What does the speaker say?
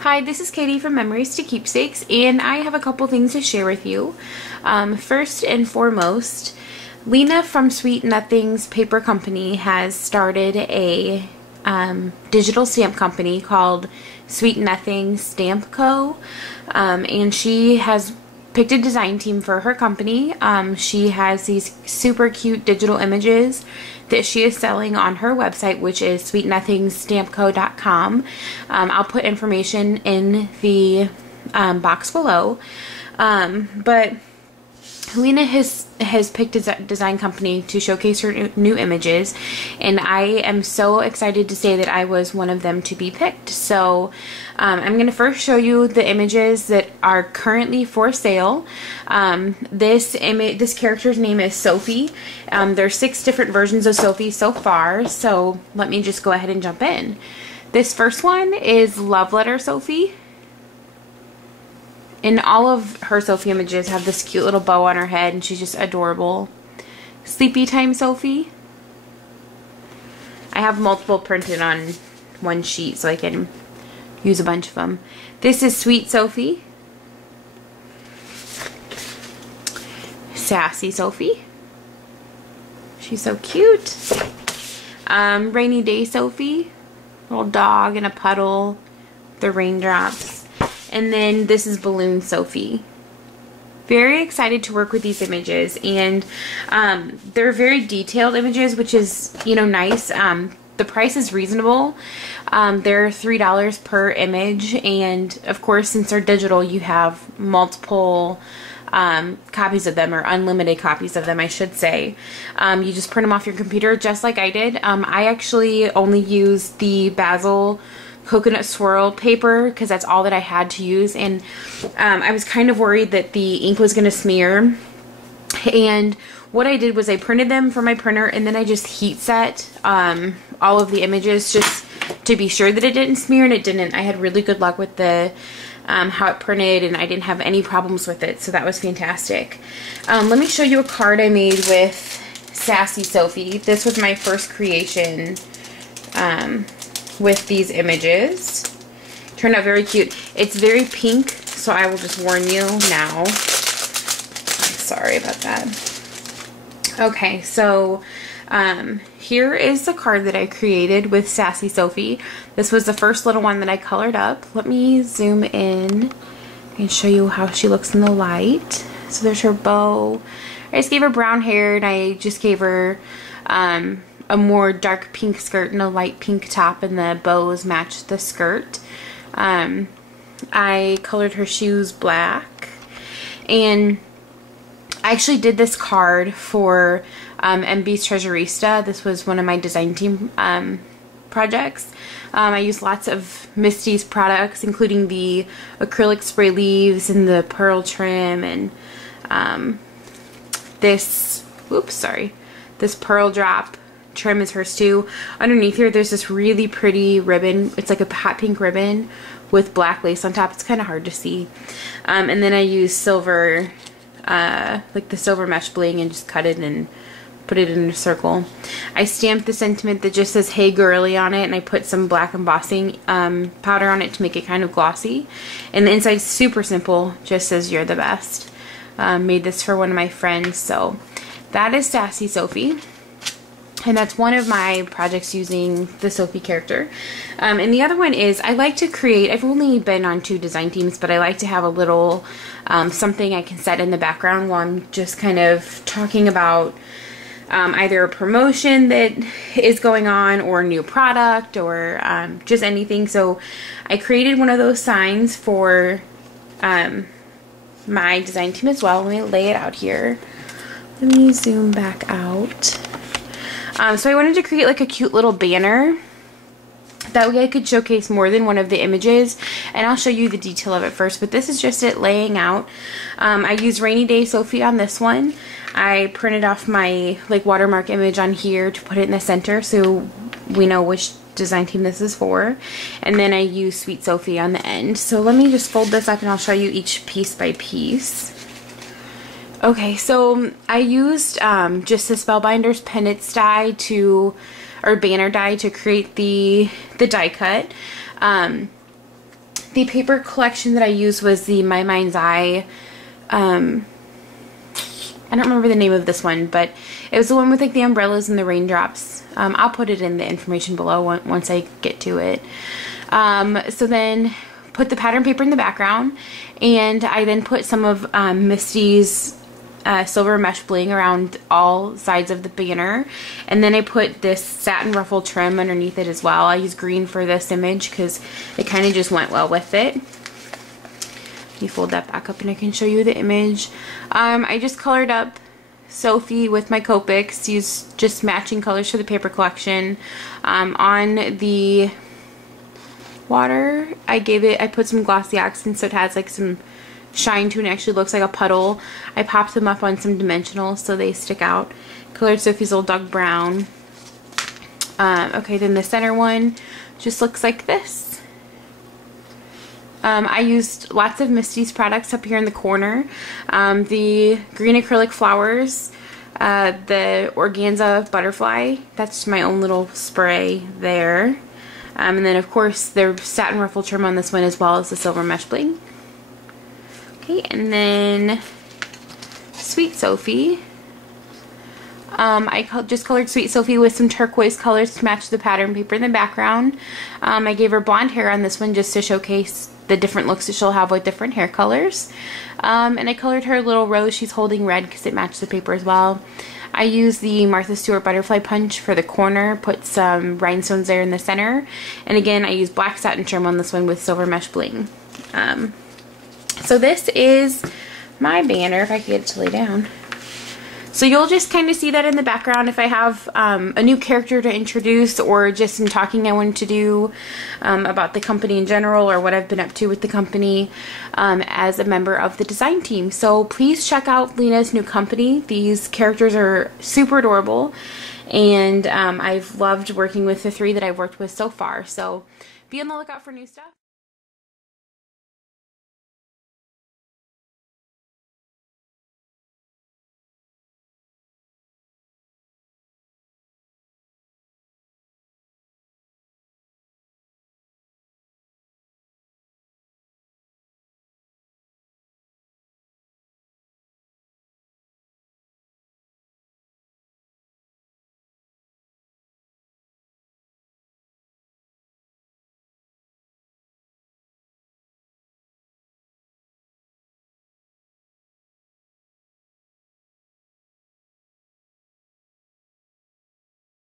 Hi, this is Katie from Memories to Keepsakes, and I have a couple things to share with you. First and foremost, Lena from Sweet Nothings Paper Company has started a digital stamp company called Sweet Nothings Stamp Co. And she has picked a design team for her company. She has these super cute digital images that she is selling on her website, which is sweetnothingsstampco.com. I'll put information in the box below. But Lena has picked a design company to showcase her new images, and I am so excited to say that I was one of them to be picked. So I'm going to first show you the images that are currently for sale. This character's name is Sophie. There's 6 different versions of Sophie so far, so let me just go ahead and jump in. This first one is Love Letter Sophie. And all of her Sophie images have this cute little bow on her head, and she's just adorable. Sleepy Time Sophie. I have multiple printed on one sheet so I can use a bunch of them. This is Sweet Sophie. Sassy Sophie. She's so cute. Rainy Day Sophie. Little dog in a puddle. The raindrops. And then this is Balloon Sophie. Very excited to work with these images, and they're very detailed images, which is, you know, nice. The price is reasonable. They're $3 per image, and of course, since they're digital, you have multiple copies of them, or unlimited copies of them, I should say. You just print them off your computer, just like I did. I actually only used the Basil coconut swirl paper because that's all that I had to use, and I was kind of worried that the ink was going to smear, and what I did was I printed them from my printer, and then I just heat set all of the images just to be sure that it didn't smear, and it didn't. I had really good luck with the how it printed, and I didn't have any problems with it, so that was fantastic. Let me show you a card I made with Sassy Sophie. This was my first creation with these images. Turned out very cute. It's very pink, so I will just warn you now. I'm sorry about that. Okay, so here is the card that I created with Sassy Sophie. This was the first little one that I colored up. Let me zoom in and show you how she looks in the light. So there's her bow. I just gave her brown hair, and I just gave her a more dark pink skirt and a light pink top, and the bows matched the skirt. I colored her shoes black, and I actually did this card for MB's Treasurista. This was one of my design team projects. I used lots of Misty's products, including the acrylic spray leaves and the pearl trim, and this pearl drop trim is hers too. Underneath here there's this really pretty ribbon. It's like a hot pink ribbon with black lace on top. It's kind of hard to see. And then I used silver, like the silver mesh bling, and just cut it and put it in a circle. I stamped the sentiment that just says "Hey Girly" on it, and I put some black embossing powder on it to make it kind of glossy. And the inside's super simple, just says "You're the best." Made this for one of my friends. So that is Sassy Sophie. And that's one of my projects using the Sophie character. And the other one is, I like to create, I've only been on 2 design teams, but I like to have a little something I can set in the background while I'm just kind of talking about either a promotion that is going on, or a new product, or just anything. So I created one of those signs for my design team as well. Let me lay it out here. Let me zoom back out. So I wanted to create like a cute little banner. That way I could showcase more than one of the images, and I'll show you the detail of it first, but this is just it laying out. I used Rainy Day Sophie on this one. I printed off my like watermark image on here to put it in the center so we know which design team this is for, and then I used Sweet Sophie on the end. So let me just fold this up and I'll show you each piece by piece. Okay, so I used just the Spellbinders Pennants die to, or banner die, to create the die cut. the paper collection that I used was the My Mind's Eye. I don't remember the name of this one, but it was the one with like the umbrellas and the raindrops. I'll put it in the information below once I get to it. So then put the pattern paper in the background, and I then put some of Misty's silver mesh bling around all sides of the banner, and then I put this satin ruffle trim underneath it as well. I used green for this image because it kind of just went well with it. You fold that back up and I can show you the image. I just colored up Sophie with my Copics, used just matching colors for the paper collection. On the water, I put some glossy accents so it has like some shine to it and actually looks like a puddle. I popped them up on some dimensionals so they stick out. Colored Sophie's Old Dog brown. Okay, then the center one just looks like this. I used lots of Misty's products up here in the corner. The green acrylic flowers, the organza butterfly, that's my own little spray there. And then of course the satin ruffle trim on this one as well as the silver mesh bling. Okay, and then Sweet Sophie. I just colored Sweet Sophie with some turquoise colors to match the pattern paper in the background. I gave her blonde hair on this one just to showcase the different looks that she'll have with different hair colors. And I colored her little rose. She's holding red because it matched the paper as well. I used the Martha Stewart butterfly punch for the corner, put some rhinestones there in the center, and again I used black satin trim on this one with silver mesh bling. So this is my banner, if I could get it to lay down. So you'll just kind of see that in the background if I have a new character to introduce or just some talking I wanted to do about the company in general or what I've been up to with the company as a member of the design team. So please check out Lena's new company. These characters are super adorable, and I've loved working with the 3 that I've worked with so far. So be on the lookout for new stuff.